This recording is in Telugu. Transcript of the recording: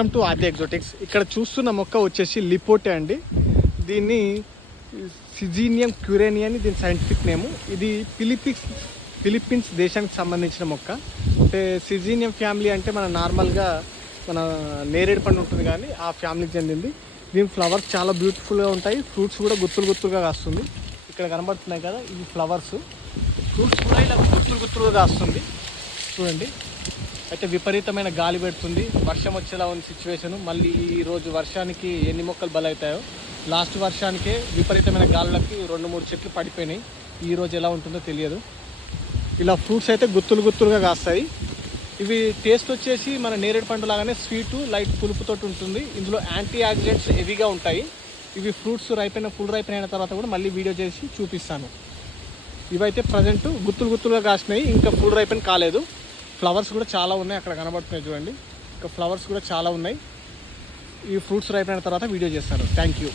వెల్కమ్ టు ఆది ఎగ్జోటిక్స్. ఇక్కడ చూస్తున్న మొక్క వచ్చేసి లిపోటే అండి. దీన్ని సిజీనియం క్యూరేనియా అని దీని సైంటిఫిక్ నేము. ఇది ఫిలిప్పీన్స్ దేశానికి సంబంధించిన మొక్క. అంటే సిజీనియం ఫ్యామిలీ అంటే మన నార్మల్గా మన నేరేడు పండు ఉంటుంది కానీ ఆ ఫ్యామిలీకి చెందింది. దీని ఫ్లవర్స్ చాలా బ్యూటిఫుల్గా ఉంటాయి. ఫ్రూట్స్ కూడా గుత్తులుగా కాస్తుంది. ఇక్కడ కనబడుతున్నాయి కదా, ఇవి ఫ్లవర్స్. ఫ్రూట్స్ కూడా ఇలా గుత్తులుగా కాస్తుంది చూడండి. అయితే విపరీతమైన గాలి పెడుతుంది, వర్షం వచ్చేలా ఉంది సిచ్యువేషను. మళ్ళీ ఈరోజు వర్షానికి ఎన్ని మొక్కలు బలవుతాయో. లాస్ట్ వర్షానికే విపరీతమైన గాలులకి 2-3 చెట్లు పడిపోయినాయి. ఈరోజు ఎలా ఉంటుందో తెలియదు. ఇలా ఫ్రూట్స్ అయితే గుత్తులుగా కాస్తాయి. ఇవి టేస్ట్ వచ్చేసి మన నేరేడు పండు లాగానే స్వీటు లైట్ పులుపుతో ఉంటుంది. ఇందులో యాంటీ ఆక్సిడెంట్స్ హెవీగా ఉంటాయి. ఇవి ఫ్రూట్స్ ఫుల్ రైపెన్ అయిన తర్వాత కూడా మళ్ళీ వీడియో చేసి చూపిస్తాను. ఇవైతే ప్రజెంట్ గుత్తులుగా కాసినాయి, ఇంకా ఫుల్ రైపెన్ కాలేదు. ఫ్లవర్స్ కూడా చాలా ఉన్నాయి, అక్కడ కనబడుతున్నాయి చూడండి. ఇంకా ఫ్లవర్స్ కూడా చాలా ఉన్నాయి. ఈ ఫ్రూట్స్ రైపెన్ అయిన తర్వాత వీడియో చేస్తాను. Thank you.